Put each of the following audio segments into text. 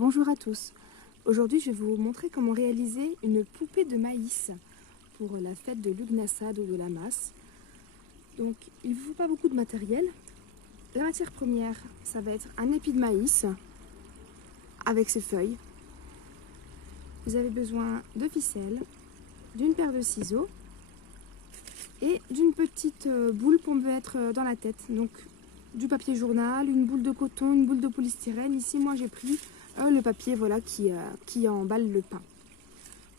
Bonjour à tous. Aujourd'hui, je vais vous montrer comment réaliser une poupée de maïs pour la fête de l'Ugnasad ou de la Masse. Donc, il ne vous faut pas beaucoup de matériel. La matière première, ça va être un épi de maïs avec ses feuilles. Vous avez besoin de ficelle, d'une paire de ciseaux et d'une petite boule pour me mettre dans la tête. Donc, du papier journal, une boule de coton, une boule de polystyrène. Ici, moi, j'ai pris le papier voilà, qui emballe le pain.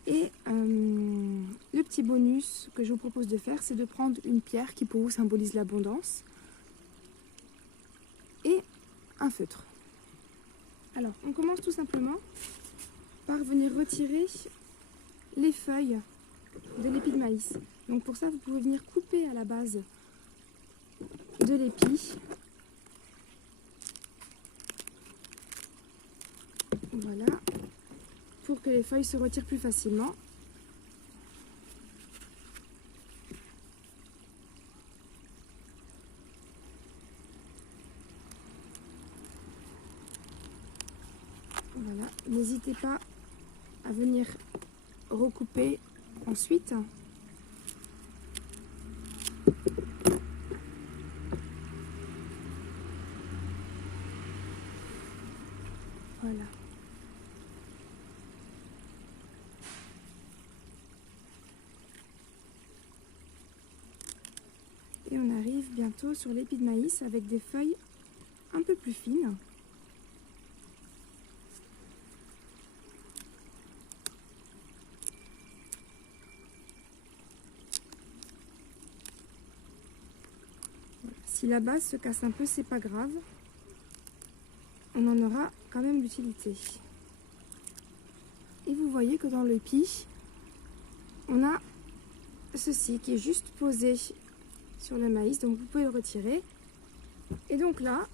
Et le petit bonus que je vous propose de faire, c'est de prendre une pierre qui pour vous symbolise l'abondance et un feutre. Alors, on commence tout simplement par venir retirer les feuilles de l'épi de maïs. Donc pour ça, vous pouvez venir couper à la base de l'épi. Voilà, pour que les feuilles se retirent plus facilement. Voilà, n'hésitez pas à venir recouper ensuite. Voilà. Et on arrive bientôt sur l'épi de maïs avec des feuilles un peu plus fines. Voilà. Si la base se casse un peu, c'est pas grave. On en aura quand même l'utilité. Et vous voyez que dans l'épi, on a ceci qui est juste posé sur le maïs, donc vous pouvez le retirer. Et donc là,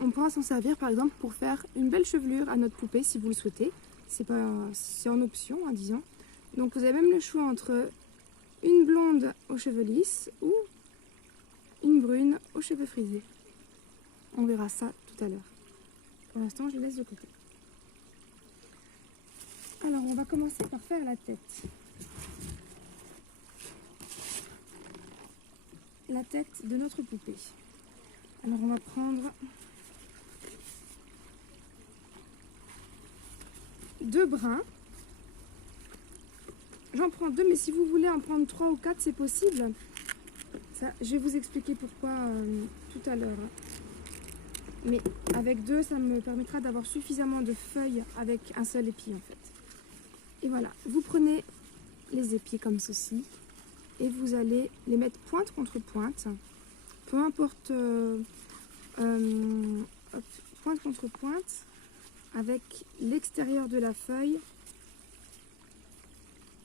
on pourra s'en servir par exemple pour faire une belle chevelure à notre poupée si vous le souhaitez. C'est en option, hein, disons. Donc vous avez même le choix entre une blonde aux cheveux lisses ou une brune aux cheveux frisés. On verra ça tout à l'heure. Pour l'instant, je les laisse de côté. Alors, on va commencer par faire la tête. La tête de notre poupée. Alors, on va prendre 2 brins. J'en prends 2, mais si vous voulez en prendre 3 ou 4, c'est possible. Ça, je vais vous expliquer pourquoi tout à l'heure. Mais avec 2, ça me permettra d'avoir suffisamment de feuilles avec un seul épi en fait. Et voilà, vous prenez les épis comme ceci et vous allez les mettre pointe contre pointe. Peu importe, pointe contre pointe avec l'extérieur de la feuille,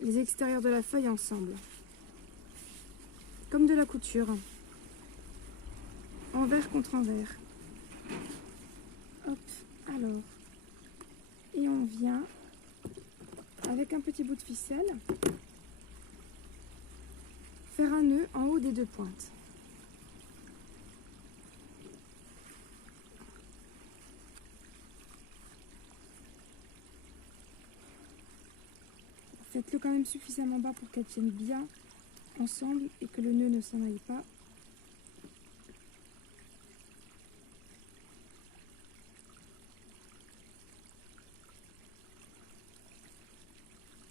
les extérieurs de la feuille ensemble. Comme de la couture. Envers contre envers. Hop, alors. Et on vient avec un petit bout de ficelle faire un nœud en haut des 2 pointes. Faites-le quand même suffisamment bas pour qu'elles tiennent bien ensemble et que le nœud ne s'en aille pas.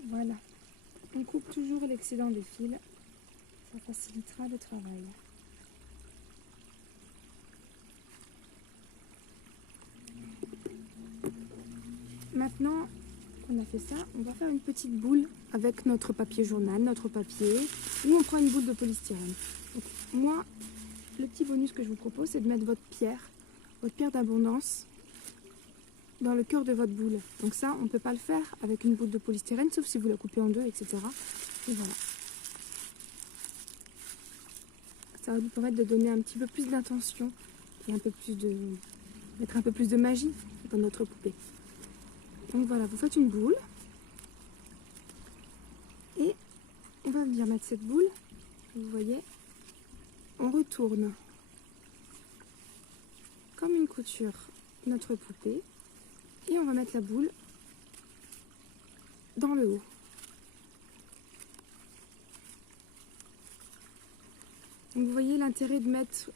Voilà. On coupe toujours l'excédent des fils. Ça facilitera le travail. Maintenant qu'on a fait ça, on va faire une petite boule avec notre papier journal, notre papier, ou on prend une boule de polystyrène. Donc, moi, le petit bonus que je vous propose, c'est de mettre votre pierre d'abondance, dans le cœur de votre boule. Donc ça, on ne peut pas le faire avec une boule de polystyrène, sauf si vous la coupez en 2, etc. Et voilà. Ça va vous permettre de donner un petit peu plus d'intention et mettre un peu plus de magie dans notre poupée. Donc voilà, vous faites une boule et on va venir mettre cette boule, vous voyez, on retourne comme une couture notre poupée Et on va mettre la boule dans le haut. Donc vous voyez l'intérêt de mettre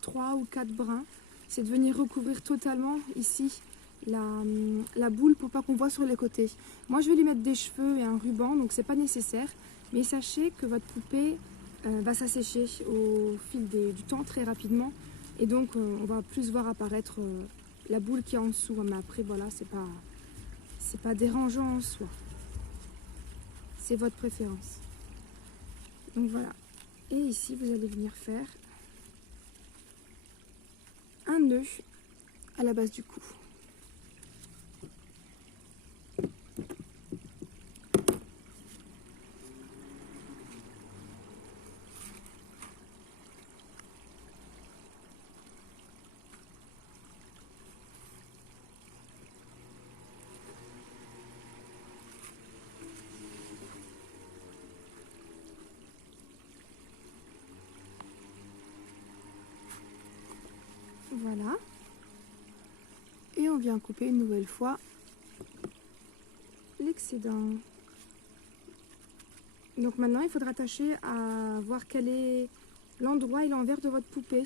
3 ou 4 brins, c'est de venir recouvrir totalement ici la boule pour pas qu'on voit sur les côtés. Moi je vais lui mettre des cheveux et un ruban, donc c'est pas nécessaire, mais sachez que votre poupée va s'assécher au fil du temps très rapidement, et donc on va plus voir apparaître la boule qui est en dessous, mais après voilà, c'est pas dérangeant en soi, c'est votre préférence. Donc voilà, et ici vous allez venir faire un nœud à la base du cou. Voilà. Et on vient couper une nouvelle fois l'excédent. Donc maintenant, il faudra tâcher à voir quel est l'endroit et l'envers de votre poupée.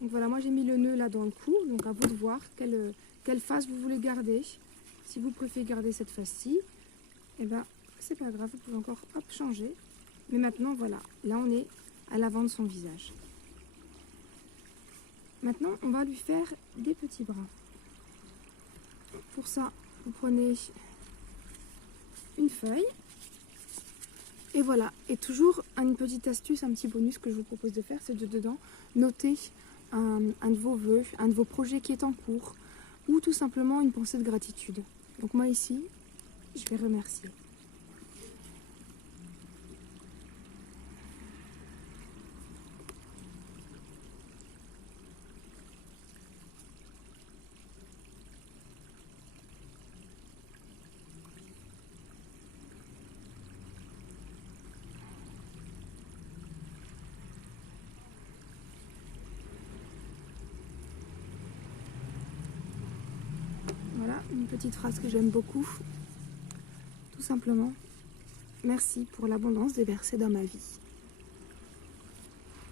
Donc voilà, moi j'ai mis le nœud là dans le cou, donc à vous de voir quelle face vous voulez garder. Si vous préférez garder cette face-ci, eh ben c'est pas grave, vous pouvez encore changer. Mais maintenant voilà, là on est à l'avant de son visage. Maintenant, on va lui faire des petits bras. Pour ça, vous prenez une feuille. Et voilà. Et toujours une petite astuce, un petit bonus que je vous propose de faire, c'est de dedans noter un de vos vœux, un de vos projets qui est en cours, ou tout simplement une pensée de gratitude. Donc moi ici, je vais remercier. Voilà, une petite phrase que j'aime beaucoup. Tout simplement, merci pour l'abondance déversée dans ma vie.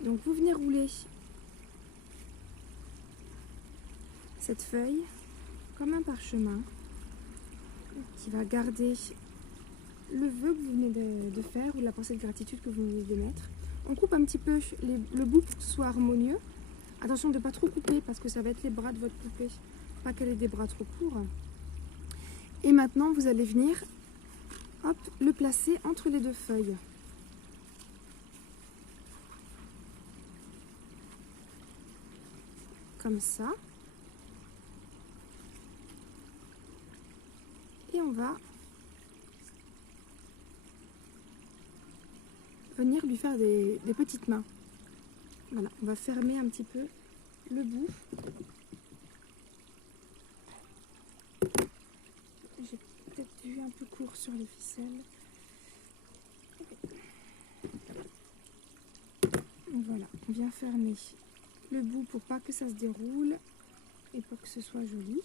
Donc vous venez rouler cette feuille comme un parchemin qui va garder le vœu que vous venez de faire ou la pensée de gratitude que vous venez de mettre. On coupe un petit peu le bout pour que ce soit harmonieux. Attention de ne pas trop couper parce que ça va être les bras de votre poupée, pas qu'elle ait des bras trop courts. Et maintenant vous allez venir le placer entre les deux feuilles. Comme ça. Et on va venir lui faire des petites mains. Voilà, on va fermer un petit peu le bout. J'ai peut-être vu un peu court sur les ficelles. Voilà, on vient fermer le bout pour pas que ça se déroule et pour que ce soit joli.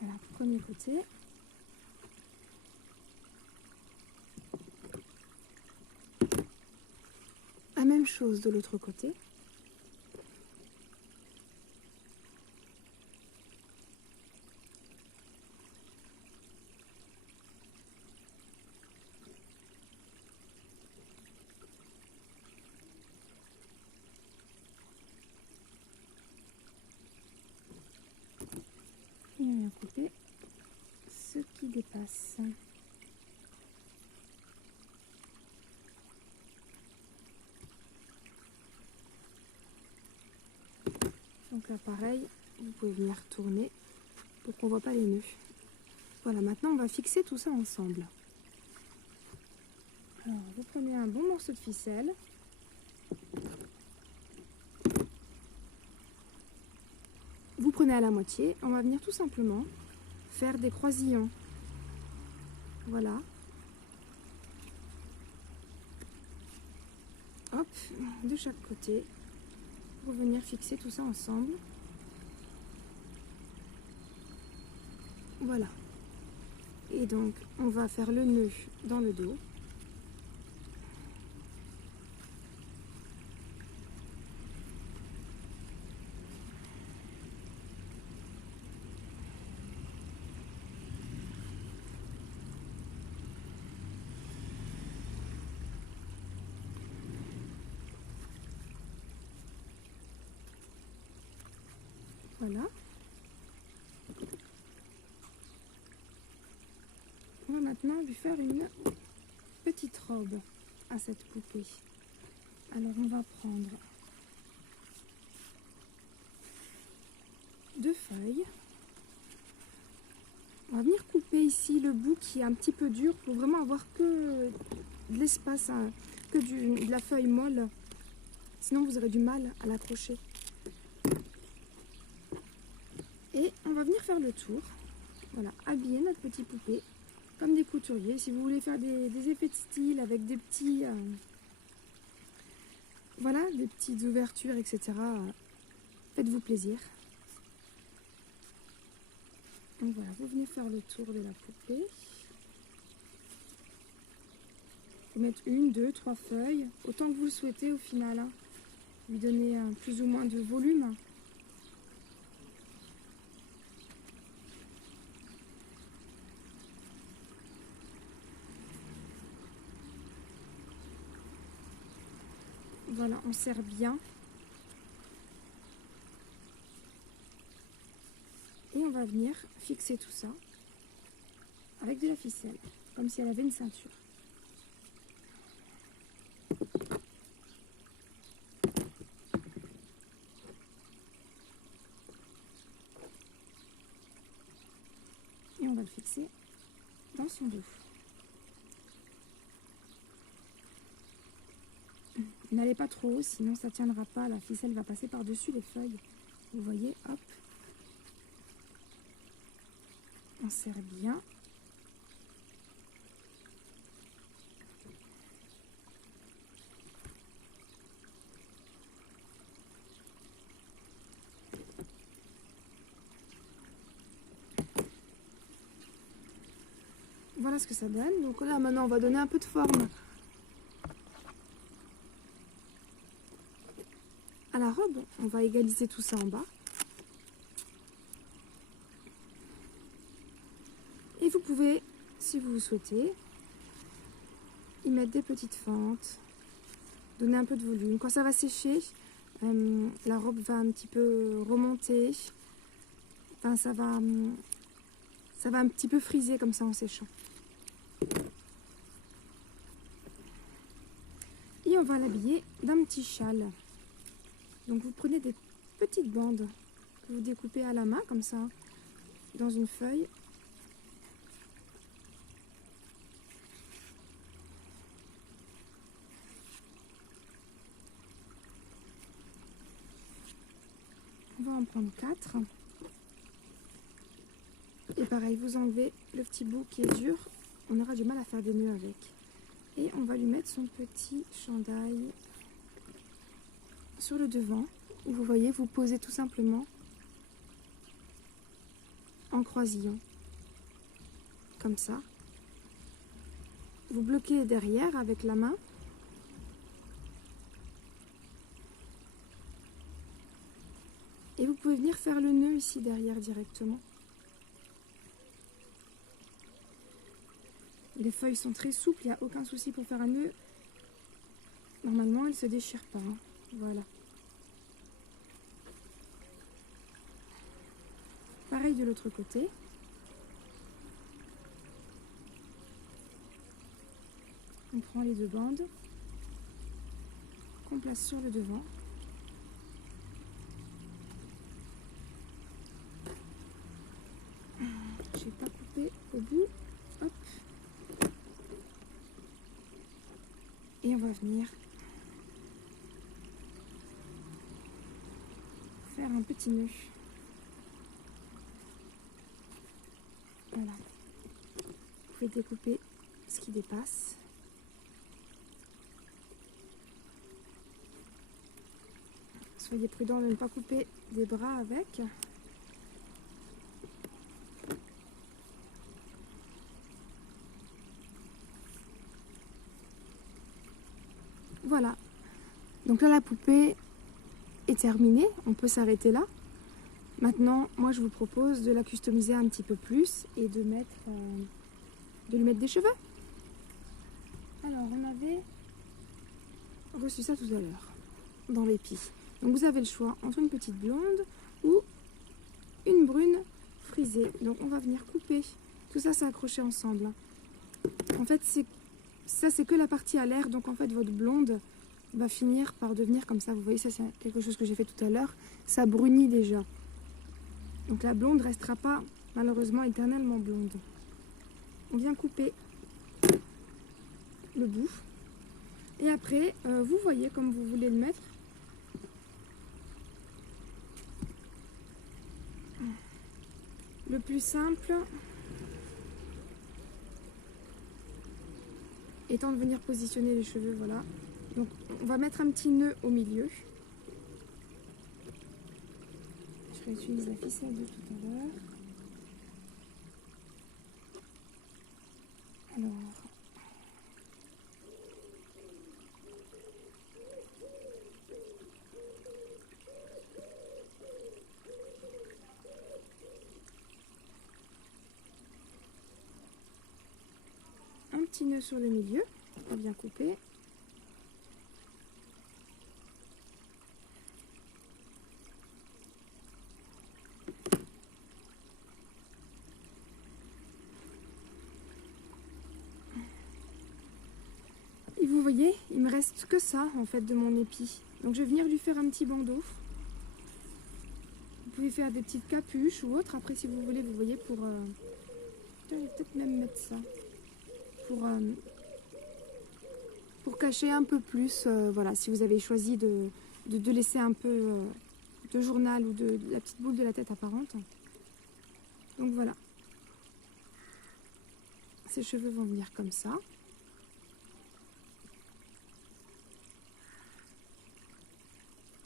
Voilà, premier côté. La même chose de l'autre côté. Et on vient couper ce qui dépasse. Donc là pareil, vous pouvez venir tourner pour qu'on ne voit pas les nœuds. Voilà, maintenant on va fixer tout ça ensemble. Alors vous prenez un bon morceau de ficelle. Vous prenez à la moitié, on va venir tout simplement faire des croisillons. Voilà. hop, de chaque côté pour venir fixer tout ça ensemble. Voilà. Et donc, on va faire le nœud dans le dos. Voilà. On va maintenant lui faire une petite robe à cette poupée. Alors on va prendre 2 feuilles. On va venir couper ici le bout qui est un petit peu dur pour vraiment avoir que de l'espace, hein, que de la feuille molle. Sinon vous aurez du mal à l'accrocher. Et on va venir faire le tour. Voilà, habiller notre petite poupée comme des couturiers. Si vous voulez faire des effets de style avec des petits, voilà, des petites ouvertures, etc. Faites-vous plaisir. Donc voilà, vous venez faire le tour de la poupée. Vous mettez 1, 2, 3 feuilles, autant que vous le souhaitez au final. Hein. Lui donner plus ou moins de volume. Voilà, on serre bien. Et on va venir fixer tout ça avec de la ficelle, comme si elle avait une ceinture. Et on va le fixer dans son dos. N'allez pas trop haut, sinon ça ne tiendra pas. La ficelle va passer par-dessus les feuilles. Vous voyez, hop. On serre bien. Voilà ce que ça donne. Donc là, maintenant, on va donner un peu de forme à la robe. On va égaliser tout ça en bas. Et vous pouvez, si vous le souhaitez, y mettre des petites fentes, donner un peu de volume. Quand ça va sécher, la robe va un petit peu remonter. Enfin, ça va un petit peu friser comme ça en séchant. Et on va l'habiller d'un petit châle. Donc vous prenez des petites bandes que vous découpez à la main comme ça dans une feuille. On va en prendre 4. Et pareil, vous enlevez le petit bout qui est dur. On aura du mal à faire des nœuds avec. Et on va lui mettre son petit chandail sur le devant. Où vous voyez, vous posez tout simplement en croisillon. Comme ça. Vous bloquez derrière avec la main. Et vous pouvez venir faire le nœud ici derrière directement. Les feuilles sont très souples, il n'y a aucun souci pour faire un nœud. Normalement, elles ne se déchirent pas. Hein. Voilà. Pareil de l'autre côté. On prend les 2 bandes qu'on place sur le devant. Je n'ai pas coupé au bout. Hop. Et on va venir faire un petit nœud. Voilà. Vous pouvez découper ce qui dépasse. soyez prudent de ne pas couper des bras avec. Voilà. Donc là, la poupée est terminée. On peut s'arrêter là. Maintenant, moi, je vous propose de la customiser un petit peu plus et de lui mettre des cheveux. Alors, on avait reçu ça tout à l'heure, dans l'épi. Donc, vous avez le choix entre une petite blonde ou une brune frisée. Donc, on va venir couper. Tout ça, c'est accroché ensemble. En fait, ça, c'est que la partie à l'air. Donc, en fait, votre blonde va finir par devenir comme ça. Vous voyez, ça, c'est quelque chose que j'ai fait tout à l'heure. Ça brunit déjà. Donc, la blonde ne restera pas, malheureusement, éternellement blonde. On vient couper le bout. Et après, vous voyez comme vous voulez le mettre. Le plus simple étant de venir positionner les cheveux, voilà. Donc on va mettre un petit nœud au milieu. Je réutilise la ficelle de tout à l'heure. Alors, un petit nœud sur le milieu, on vient couper. Et vous voyez, il me reste que ça en fait de mon épi. Donc je vais venir lui faire un petit bandeau. Vous pouvez faire des petites capuches ou autre. Après si vous voulez, vous voyez pour... je vais peut-être même mettre ça. Pour cacher un peu plus, voilà, si vous avez choisi de laisser un peu de journal ou de la petite boule de la tête apparente. Donc voilà. Ces cheveux vont venir comme ça.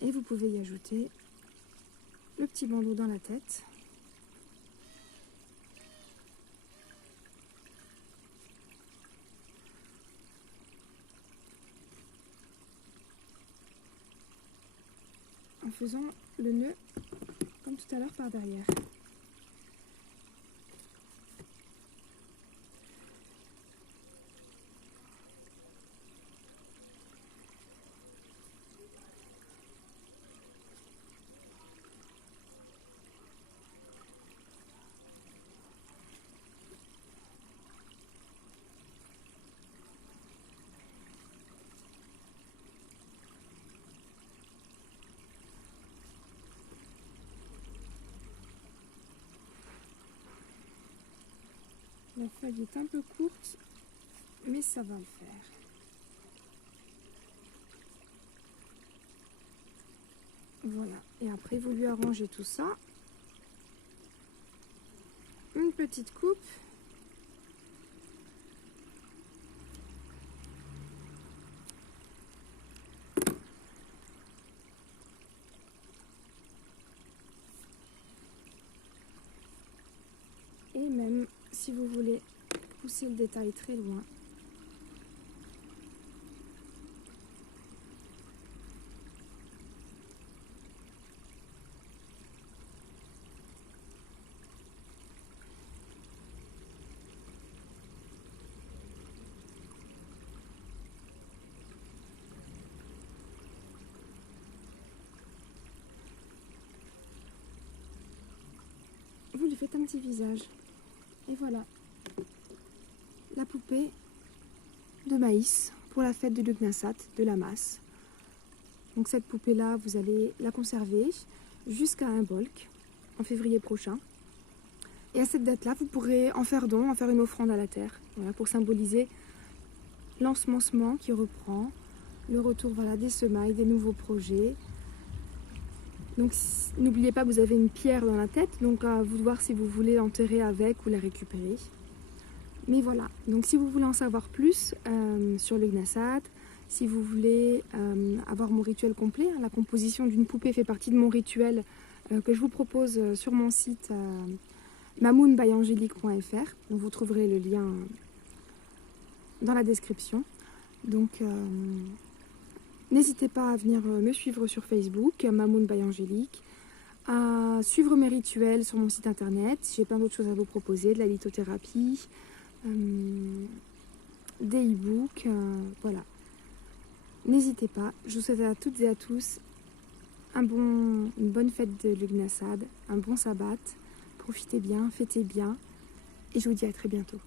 Et vous pouvez y ajouter le petit bandeau dans la tête. En faisant le nœud comme tout à l'heure par derrière. La feuille est un peu courte, mais ça va le faire. Voilà, et après vous lui arrangez tout ça. Une petite coupe. Et même si vous voulez pousser le détail très loin, vous lui faites un petit visage. Et voilà, la poupée de maïs pour la fête de Lughnasadh, de la masse. Donc cette poupée-là, vous allez la conserver jusqu'à un bolk en février prochain. Et à cette date-là, vous pourrez en faire don, en faire une offrande à la terre, voilà, pour symboliser l'ensemencement qui reprend, le retour, voilà, des semailles, des nouveaux projets. Donc n'oubliez pas que vous avez une pierre dans la tête, donc à vous de voir si vous voulez l'enterrer avec ou la récupérer. Mais voilà, donc si vous voulez en savoir plus sur Lughnasadh, Si vous voulez avoir mon rituel complet, la composition d'une poupée fait partie de mon rituel que je vous propose sur mon site mamounbyangelique.fr. Vous trouverez le lien dans la description. Donc n'hésitez pas à venir me suivre sur Facebook, Mamoun by Angélique, à suivre mes rituels sur mon site internet. J'ai plein d'autres choses à vous proposer, de la lithothérapie, des e-books, voilà. N'hésitez pas, je vous souhaite à toutes et à tous une bonne fête de Lughnasadh, un bon sabbat, profitez bien, fêtez bien, et je vous dis à très bientôt.